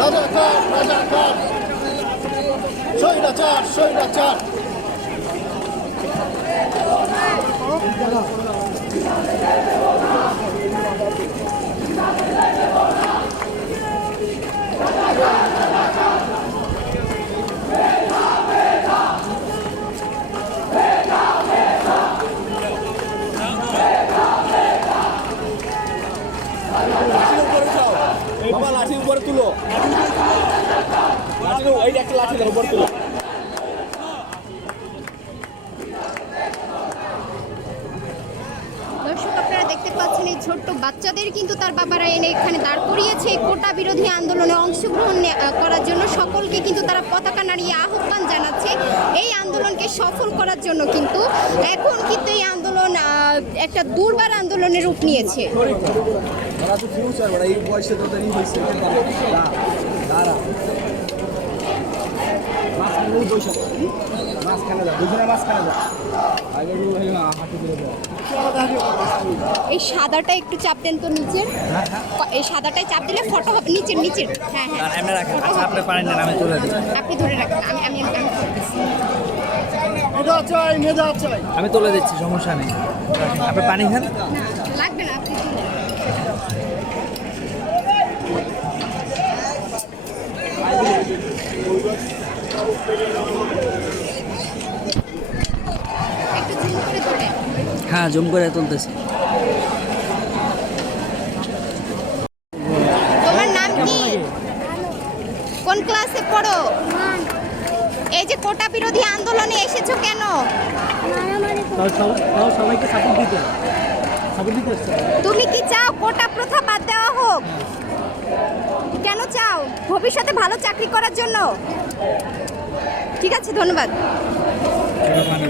রাজাকার রাজাকার স্বৈরাচার স্বৈরাচার বাবা লাঠি উপরে তুলো এই একটা লাঠি উপরে তুলো দর্শক আপনারা দেখতে পাচ্ছেন এই ছোট্ট বাচ্চাদের কিন্তু তার বাবারা এনে এখানে দাঁড় করিয়েছে এই কোটা বিরোধী আন্দোলনে অংশগ্রহণ করার জন্য সকলকে কিন্তু তারা পতাকা নাড়িয়ে আহ্বান জানাচ্ছে এই আন্দোলনকে সফল করার জন্য। কিন্তু এখন কিন্তু এই আন্দোলন একটা দুর্বার আন্দোলনের রূপ নিয়েছে। এই সাদাটা একটু চাপ দেন তো নিচের, এই সাদাটাই চাপ দিলে ফটো হবে নিচের নিচের। হ্যাঁ হ্যাঁ আপনি পারেন না, আমি তুলে দিই। আপনি ধরে রাখেন, আমি আমি আমি করতেছি। আমি তুলে দিচ্ছি, সমস্যা নেই। আপনি পানি খান। না লাগবে না, আপনি তুলে দেন। একটু জুম করে ধরে। হ্যাঁ, জুম করে তুলতেছি। তোমার নাম কি? কোন ক্লাসে পড়ো? এই যে কোটা বিরোধী আন্দোলনে এসেছো কেন? সবাইকে সাপোর্ট দিতে তুমি কি চাও কোটা প্রথা বাদ দেওয়া হোক? কেন চাও? ভবিষ্যতে ভালো চাকরি করার জন্য? ঠিক আছে, ধন্যবাদ।